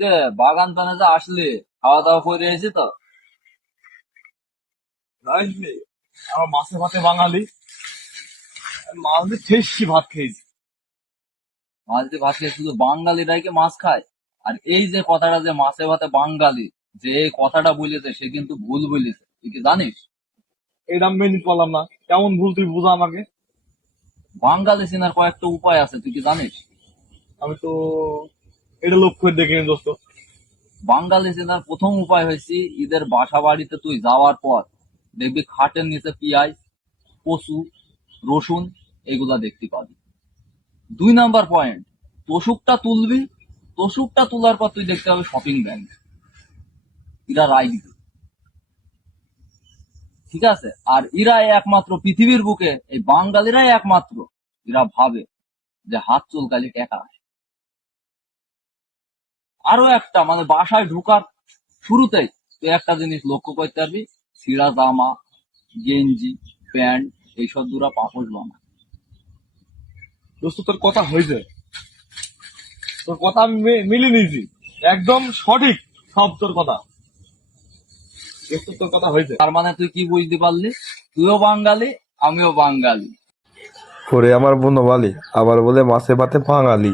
যে বাগান টানে যে আসলে খাওয়া দাওয়া করে এসেছি তো। জানিস আমার মাছে ভাতে বাঙালি, মাছ দিয়ে ঠেসছি ভাত খেয়েছি। মাছ দিয়ে ভাত খেয়ে শুধু বাঙালিরাই কি মাছ খায়? আর এই যে কথাটা যে মাছে ভাতে বাঙালি, যে এই কথাটা বলেছে সে কিন্তু ভুল বলেছে, তুই কি জানিস? এটা আমি মেনে নিতে পারলাম না, কেমন ভুল তুই বোঝা আমাকে। বাঙালি চেনার কয়েকটা উপায় আছে, তুই কি জানিস? আমি তো এটা লক্ষ্য করে দেখিনি দোস্ত। বাঙালি চেনার প্রথম উপায় হয়েছে, ঈদের বাসা বাড়িতে তুই যাওয়ার পর দেখবি খাটের নিচে পেঁয়াজ, কচু, রসুন এগুলা দেখতে পাবি। 2 নাম্বার পয়েন্ট, তোষকটা তুলবি, তোষকটা তোলার পর তুই দেখতে পাবি শপিং ব্যাগ, এরা রায় দিবে। ঠিক আছে? আর এরাই একমাত্র পৃথিবীর বুকে, এই বাঙালিরাই একমাত্র, এরা ভাবে যে হাত চুলকালে টাকা আসে। আরো একটা মানে বাসায় ঢুকার শুরুতেই তুই একটা জিনিস লক্ষ্য করতে পারবি, ছিঁড়া জামা, গেঞ্জি, প্যান্ট এইসব দুরা পাপড় বানায়। দোস্ত তোর কথা হয়েছে, তোর কথা আমি মিলিয়ে নিয়েছি, একদম সঠিক সব তোর কথা। দোস্ত তোর কথা হয়েছে। তার মানে তুই কি বুঝতে পারলি? তুইও বাঙালি, আমিও বাঙালি। ওরে আমার বনমালী, আবার বলে মাছে ভাতে বাঙালি।